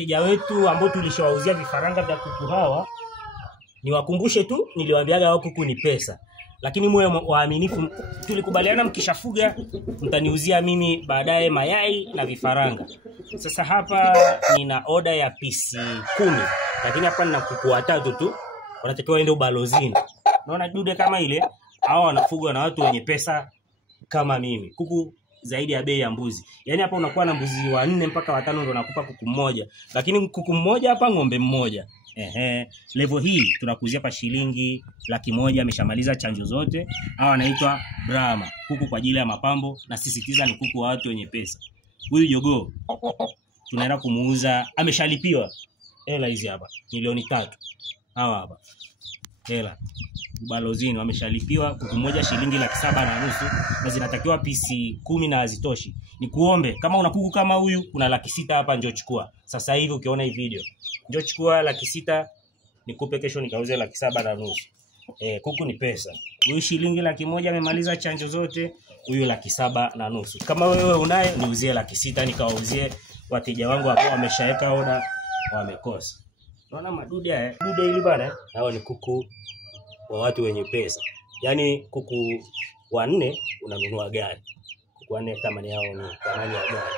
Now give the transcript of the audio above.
wateja wetu ambao tulishawauzia vifaranga vya kuku hawa, niwakumbushe tu niliwaambiaga hao kuku ni pesa. Lakini mwe waaminifu, tulikubaliana mkishafuga mtaniuzia mimi baadaye mayai na vifaranga. Sasa hapa nina order ya pisi 10, lakini hapa nina kuku 3 tu. Wanatakiwa waende ubalozini. Unaona dude kama ile, hao wanafugwa na watu wenye pesa kama mimi. Kuku zaidi ya bei ya mbuzi. Yaani hapa unakuwa na mbuzi 4 mpaka 5 ndio nakupa kuku mmoja. Lakini kuku mmoja hapa ng'ombe mmoja. Level hii tunakuzia pa shilingi 100,000, ameshamaliza chanjo zote. Hawa wanaitwa Brahma, kuku kwa ajili ya mapambo, na sisitiza ni kuku wa watu wenye pesa. Huyu jogoo tunaenda kumuuza, ameshalipiwa. Hela hizi hapa milioni 3. Hawa hapa. Hela. Ubalozini wameshalipiwa kuku moja shilingi 750, na zinatakiwa pisi 10 na hazitoshi. Nikuombe kama una kuku kama huyu, kuna 600 hapa, njoo chukua. Sasa hivi ukiona hii video, njoo chukua 600 nikupe, kesho nikauze 750. Kuku ni pesa. Huyu shilingi 100,000 amemaliza chanjo zote, huyu 750. Kama wewe unaye, niuzie 600 nikawauzie wateja wangu ambao wameshaweka order wamekosa. Unaona madude haya? Dude hili bana, hao ni kuku wa watu wenye pesa. Yaani kuku 4 unanunua gari. Kuku 4 thamani yao ni thamani ya gari.